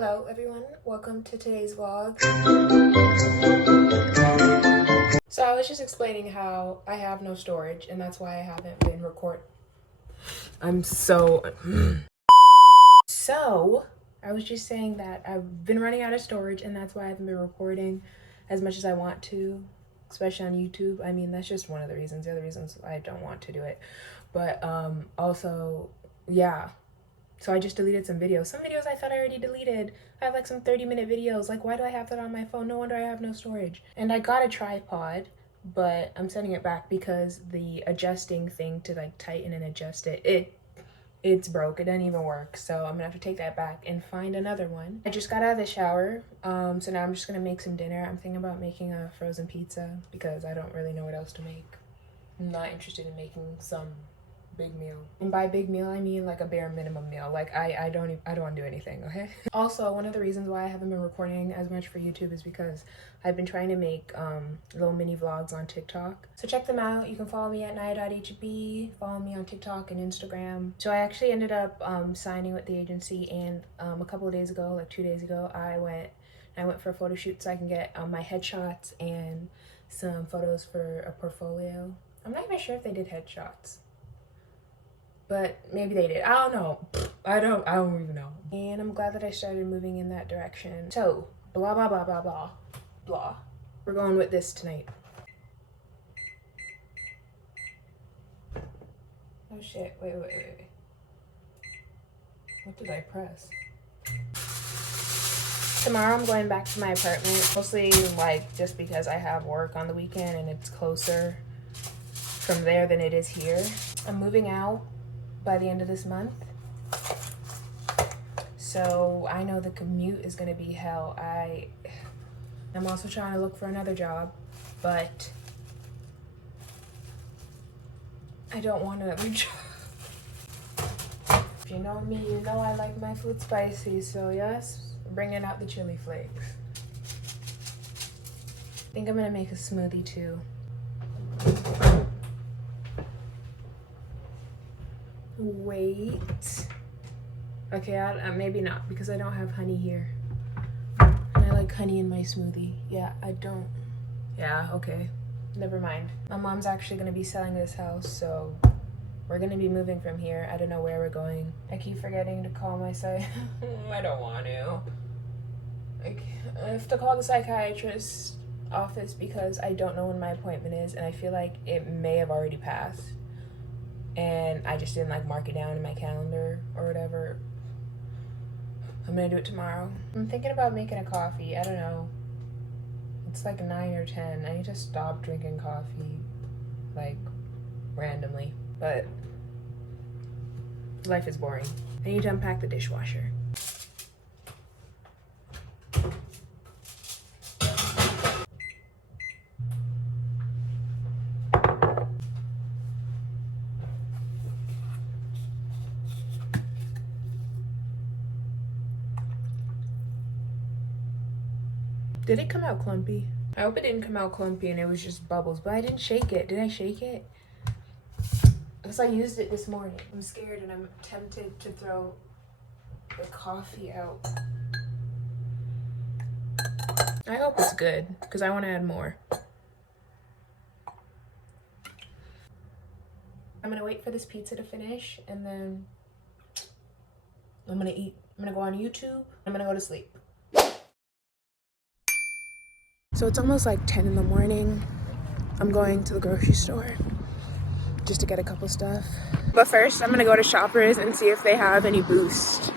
Hello everyone, welcome to today's vlog. So I was just explaining how I have no storage and that's why I haven't been recording. So I was just saying that I've been running out of storage and that's why I haven't been recording as much as I want to, especially on YouTube. I mean, that's just one of the reasons. The other reasons I don't want to do it. But also, yeah. So I just deleted some videos. Some videos I thought I already deleted. I have like some 30-minute videos. Like, why do I have that on my phone? No wonder I have no storage. And I got a tripod, but I'm sending it back because the adjusting thing to like tighten and adjust it's broke. It doesn't even work. So I'm gonna have to take that back and find another one. I just got out of the shower. So now I'm just gonna make some dinner. I'm thinking about making a frozen pizza because I don't really know what else to make. I'm not interested in making some big meal, and by big meal I mean like a bare minimum meal. Like I don't want to do anything, okay? Also, one of the reasons why I haven't been recording as much for YouTube is because I've been trying to make little mini vlogs on TikTok. So check them out. You can follow me at Janiah.hb, follow me on TikTok and Instagram. So I actually ended up signing with the agency, and a couple of days ago, like 2 days ago, I went for a photo shoot so I can get my headshots and some photos for a portfolio. I'm not even sure if they did headshots, but maybe they did. I don't know. I don't even know. And I'm glad that I started moving in that direction. So, blah, blah, blah, blah, blah, blah. We're going with this tonight. Oh shit, wait. What did I press? Tomorrow I'm going back to my apartment. Mostly like just because I have work on the weekend and it's closer from there than it is here. I'm moving out by the end of this month, so I know the commute is gonna be hell. I'm also trying to look for another job, but I don't want another job. If you know me, you know I like my food spicy, so yes, bringing out the chili flakes. I think I'm gonna make a smoothie too. Wait. Okay, maybe not because I don't have honey here. And I like honey in my smoothie. Yeah, I don't. Yeah, okay. Never mind. My mom's actually going to be selling this house, so we're going to be moving from here. I don't know where we're going. I keep forgetting to call my I don't want to. I have to call the psychiatrist's office because I don't know when my appointment is, and I feel like it may have already passed. And I just didn't like mark it down in my calendar or whatever. I'm gonna do it tomorrow. I'm thinking about making a coffee. I don't know. It's like 9 or 10. I need to stop drinking coffee like randomly. But life is boring. I need to unpack the dishwasher. Did it come out clumpy? I hope it didn't come out clumpy and it was just bubbles, but I didn't shake it. Did I shake it? Because I used it this morning. I'm scared and I'm tempted to throw the coffee out. I hope it's good because I want to add more. I'm gonna wait for this pizza to finish and then I'm gonna eat. I'm gonna go on YouTube. I'm gonna go to sleep. So it's almost like 10 in the morning. I'm going to the grocery store just to get a couple stuff. But first, I'm gonna go to Shoppers and see if they have any Boost.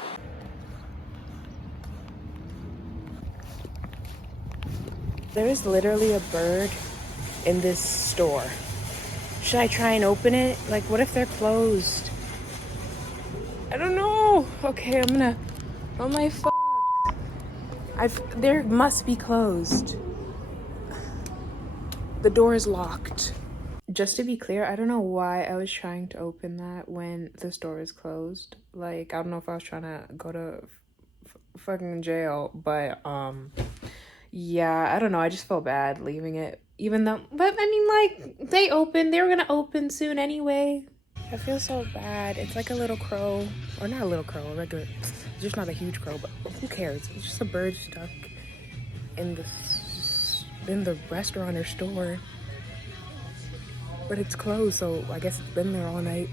There is literally a bird in this store. Should I try and open it? Like, what if they're closed? I don't know. Okay, I'm gonna, oh my there must be closed. The door is locked. Just to be clear, I don't know why I was trying to open that when the store is closed. Like, I don't know if I was trying to go to fucking jail, but yeah, I don't know. I just felt bad leaving it, even though, but I mean, like, they were gonna open soon anyway. I feel so bad. It's like a little crow, or not a little crow, a regular, it's just not a huge crow, but who cares? It's just a bird stuck in the restaurant or store. But it's closed, so I guess it's been there all night.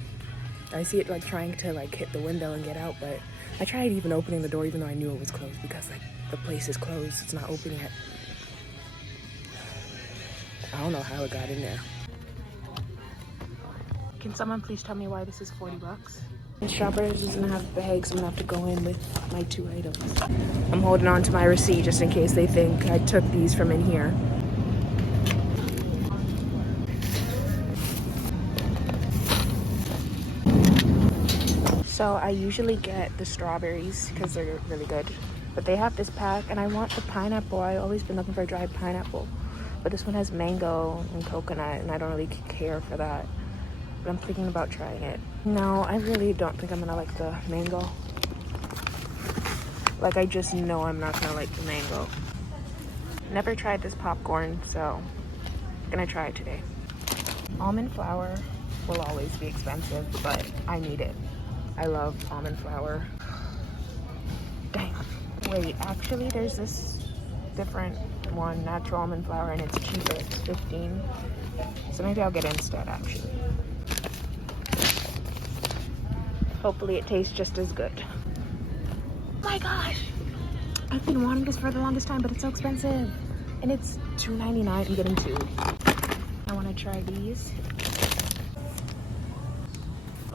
I see it like trying to like hit the window and get out, but I tried even opening the door even though I knew it was closed because like the place is closed. It's not open yet. I don't know how it got in there. Can someone please tell me why this is 40 bucks? And Shoppers doesn't have bags, so I'm gonna have to go in with my 2 items. I'm holding on to my receipt just in case they think I took these from in here. So I usually get the strawberries because they're really good. But they have this pack and I want the pineapple. I've always been looking for a dried pineapple. But this one has mango and coconut and I don't really care for that. But I'm thinking about trying it. No, I really don't think I'm gonna like the mango. Like I just know I'm not gonna like the mango. Never tried this popcorn, so I'm gonna try it today. Almond flour will always be expensive, but I need it. I love almond flour. Dang. Wait, actually there's this different one, natural almond flour, and it's cheaper. It's 15. So maybe I'll get it instead, actually. Hopefully it tastes just as good. Oh my gosh! I've been wanting this for the longest time, but it's so expensive. And it's $2.99. I'm getting 2. I want to try these.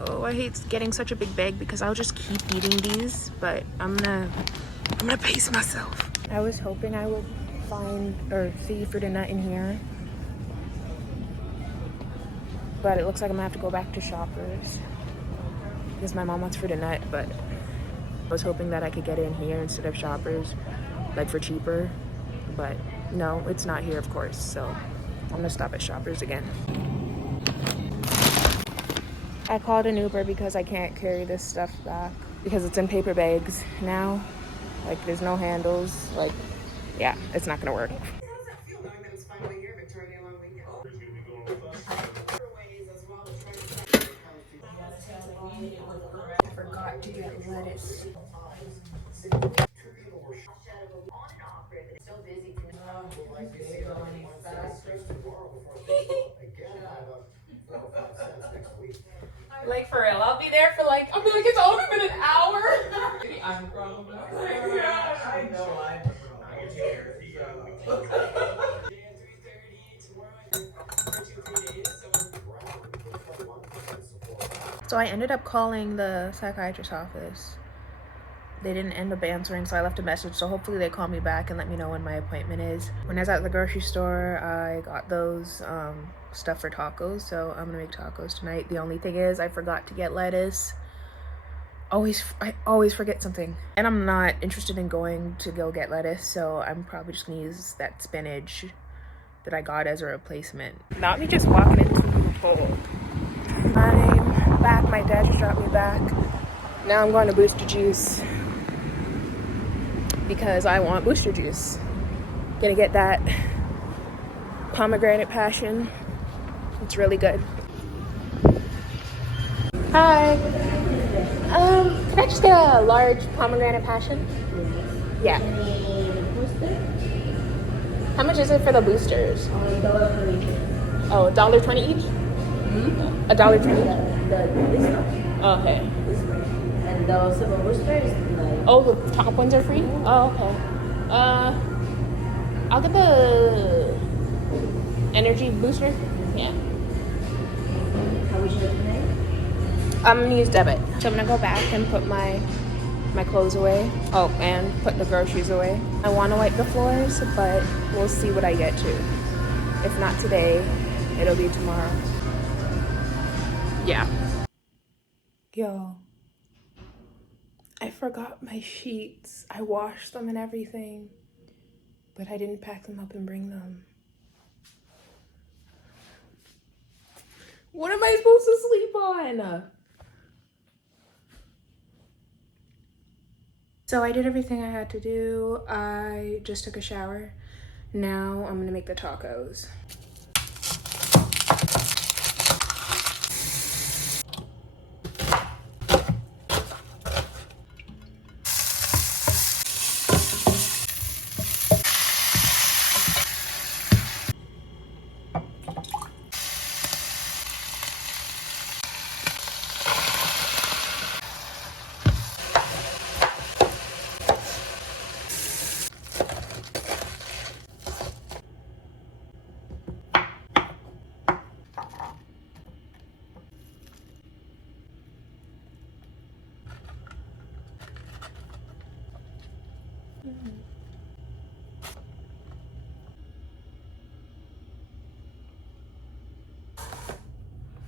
Oh, I hate getting such a big bag because I'll just keep eating these, but I'm gonna pace myself. I was hoping I would find or see fruit and nut in here, but it looks like I'm gonna have to go back to Shoppers because my mom wants fruit and nut, but I was hoping that I could get it in here instead of Shoppers, like for cheaper, but no, it's not here, of course, so I'm gonna stop at Shoppers again. I called an Uber because I can't carry this stuff back because it's in paper bags now. Like there's no handles. Like, yeah, it's not gonna work. How does that feel knowing that it's finally here, Victoria, long weekend? I forgot to get lettuce. Like for real, I'll be there for like, I'll be like, it's only been an hour. I'm probably yeah, I know I'm here. So I ended up calling the psychiatrist's office. They didn't end up answering, so I left a message. So hopefully they call me back and let me know when my appointment is. When I was at the grocery store, I got those stuff for tacos, so I'm gonna make tacos tonight. The only thing is I forgot to get lettuce. I always forget something. And I'm not interested in going to go get lettuce, so I'm probably just gonna use that spinach that I got as a replacement. Not me just walking into the hole. I'm back, my dad just dropped me back. Now I'm going to Booster Juice because I want Booster Juice. Gonna get that pomegranate passion. It's really good. Hi. Can I just get a large pomegranate passion? Yeah. How much is it for the boosters? Oh, $1.20 each? $1.20 each? Oh, okay. And the silver booster is like... Oh, the top ones are free? Oh, okay. I'll get the energy booster. Yeah. How would you like to pay? I'm gonna use debit. So I'm gonna go back and put my clothes away. Oh, and put the groceries away. I wanna wipe the floors, but we'll see what I get to. If not today, it'll be tomorrow. Yeah. Yo, I forgot my sheets. I washed them and everything, but I didn't pack them up and bring them. What am I supposed to sleep on? So I did everything I had to do. I just took a shower. Now I'm gonna make the tacos. I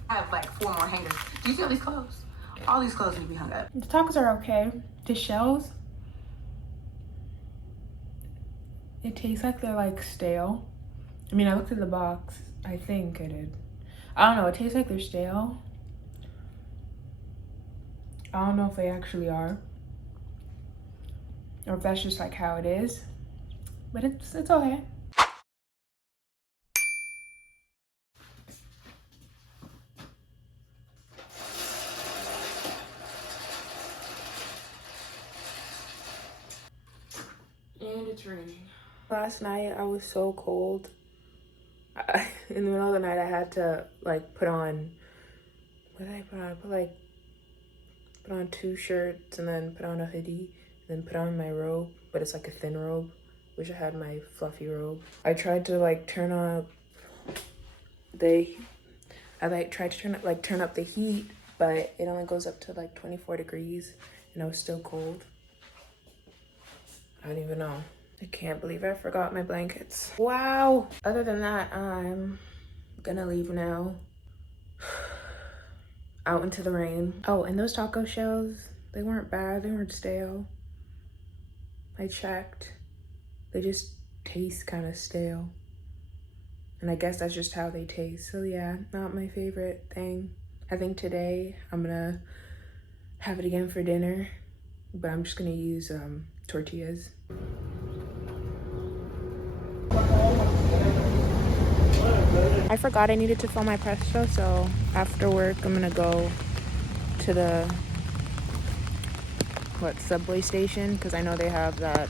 have like 4 more hangers. Do you see all these clothes? All these clothes need to be hung up. The tacos are okay. The shells, it tastes like they're like stale. I mean, I looked at the box. I think I did. I don't know. It tastes like they're stale. I don't know if they actually are, or if that's just like how it is. But it's okay. And it's raining. Last night I was so cold. In the middle of the night I had to like put on, what did I put on? I put on 2 shirts and then put on a hoodie and then put on my robe, but it's like a thin robe. Wish I had my fluffy robe. I tried to like turn up the heat, but it only goes up to like 24 degrees and I was still cold. I don't even know. I can't believe I forgot my blankets. Wow. Other than that, I'm gonna leave now. Out into the rain. Oh, and those taco shells, they weren't bad. They weren't stale. I checked. They just taste kind of stale. And I guess that's just how they taste. So yeah, not my favorite thing. I think today I'm gonna have it again for dinner, but I'm just gonna use tortillas. I forgot I needed to fill my Presto, so after work I'm gonna go to the subway station, because I know they have that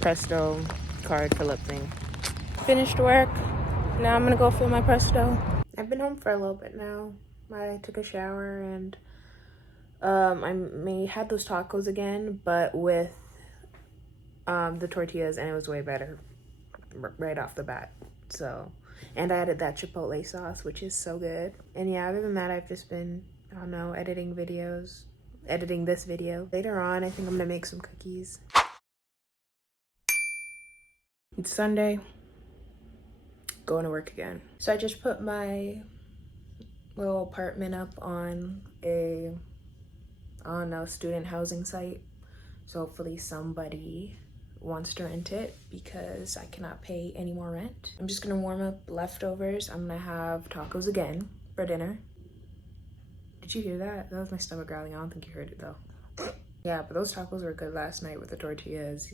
Presto card fill up thing. Finished work. Now I'm gonna go fill my Presto. I've been home for a little bit now. I took a shower and I had those tacos again, but with the tortillas, and it was way better right off the bat. So, and I added that chipotle sauce, which is so good. And yeah, other than that, I've just been, I don't know, editing this video. Later on, I think I'm gonna make some cookies. It's Sunday, going to work again. So I just put my little apartment up on a, I don't know, student housing site. So hopefully somebody wants to rent it because I cannot pay any more rent. I'm just gonna warm up leftovers. I'm gonna have tacos again for dinner. Did you hear that? That was my stomach growling. I don't think you heard it though. Yeah, but those tacos were good last night with the tortillas.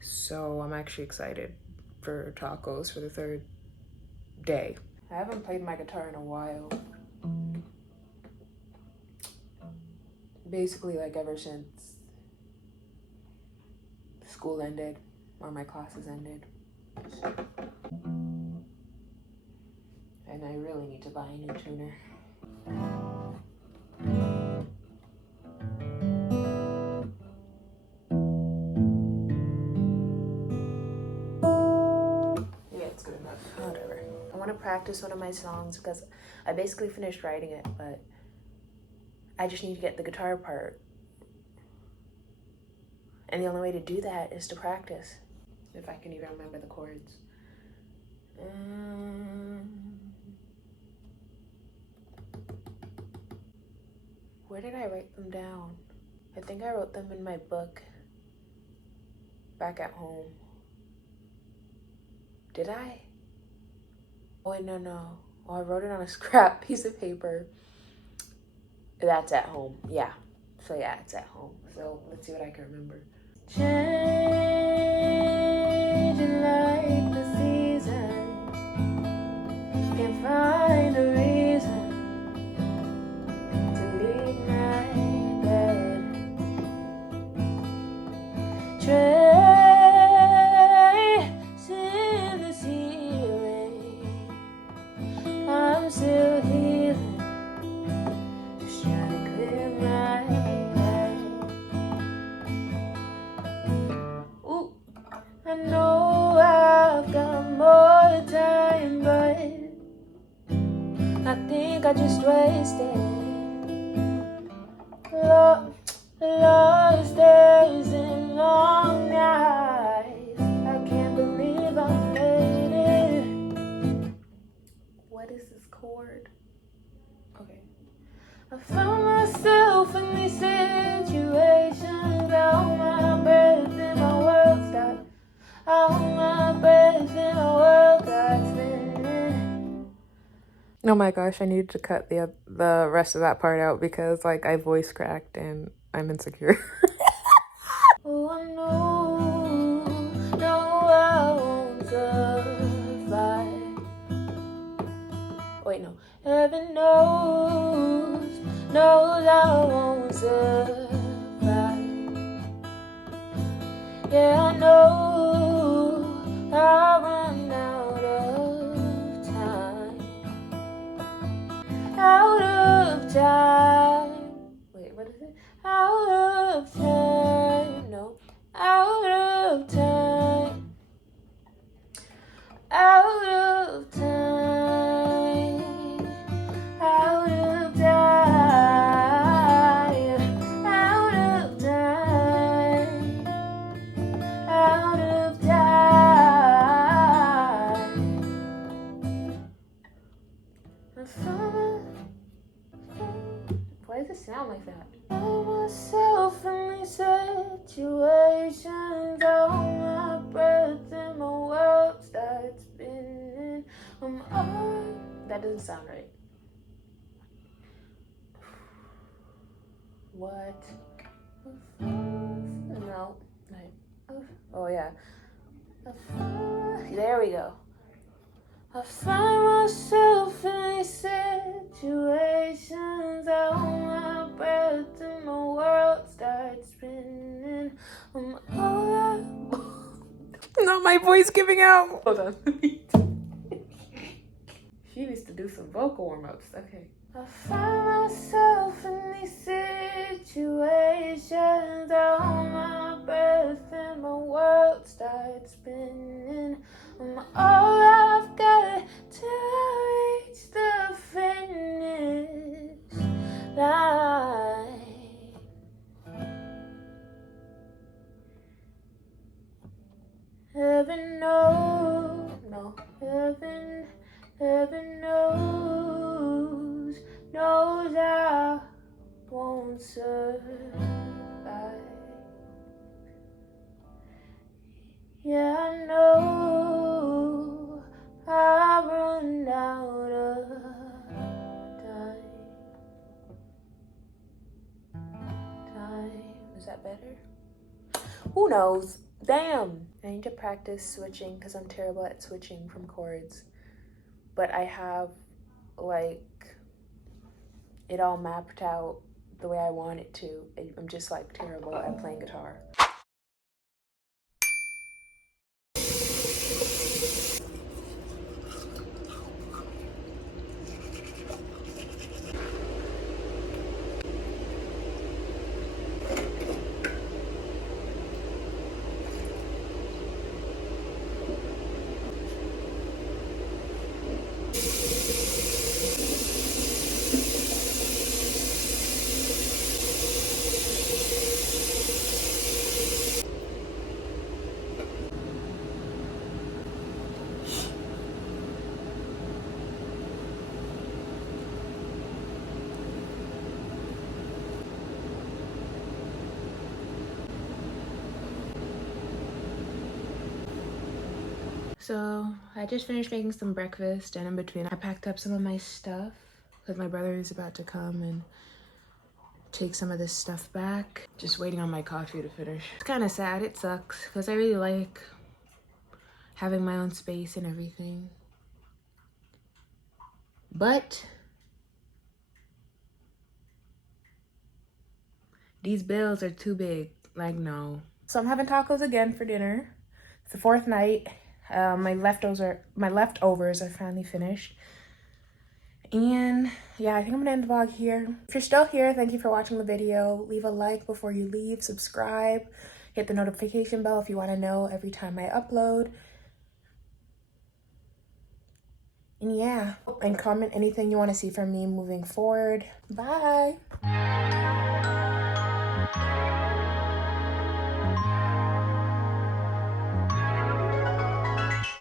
So I'm actually excited for tacos for the 3rd day. I haven't played my guitar in a while. Basically like ever since school ended or my classes ended. And I really need to buy a new tuner. Yeah, it's good enough. Whatever. I want to practice one of my songs because I basically finished writing it, but I just need to get the guitar part. And the only way to do that is to practice. If I can even remember the chords. Where did I write them down? I think I wrote them in my book back at home. Did I? Oh, wait, no. Oh, I wrote it on a scrap piece of paper. That's at home, yeah. So yeah, it's at home. So let's see what I can remember. Changing like the seasons, can't find a reason to leave my bed. Tracing the ceiling, I'm still healing, just trying to clear my head. Ooh, I know I've got more time, but I think I just wasted lost it. chord. Okay. I found myself in these situations. All my breath in my world stopped. All my breath in my world got spinning. Oh my gosh, I needed to cut the rest of that part out because like I voice cracked and I'm insecure. Oh, I know, no, I won't survive. Wait, no. Heaven knows I won't survive. Yeah, I know I run out of time. Out of time. Wait, what is it? Out of time. No. Out of time. Out of time. Out of time. Out of time. Out of time. Why does it sound like that? I myself in these situations, all my breath in my world starts spinning. That doesn't sound right. What? No. Oh yeah. There we go. I find myself in these situations. All my breath in my world starts spinning. Not my voice giving out. Hold on. She needs to do some vocal warm-ups. Okay. I find myself in these situations. All my breath in my world starts spinning. All I've got to reach the finish line. Heaven knows, no, heaven knows I won't survive. Yeah, I know I run out of time. Is that better? Who knows? Damn! I need to practice switching because I'm terrible at switching from chords. But I have, like, it all mapped out the way I want it to. I'm just, like, terrible at playing guitar. So I just finished making some breakfast, and in between I packed up some of my stuff because my brother is about to come and take some of this stuff back. Just waiting on my coffee to finish. It's kind of sad. It sucks because I really like having my own space and everything. But these bills are too big. Like, no. So I'm having tacos again for dinner. It's the fourth night. My leftovers are finally finished. And yeah, I think I'm gonna end the vlog here. If you're still here, thank you for watching the video. Leave a like before you leave, subscribe, hit the notification bell if you want to know every time I upload. And yeah, and comment anything you want to see from me moving forward. Bye.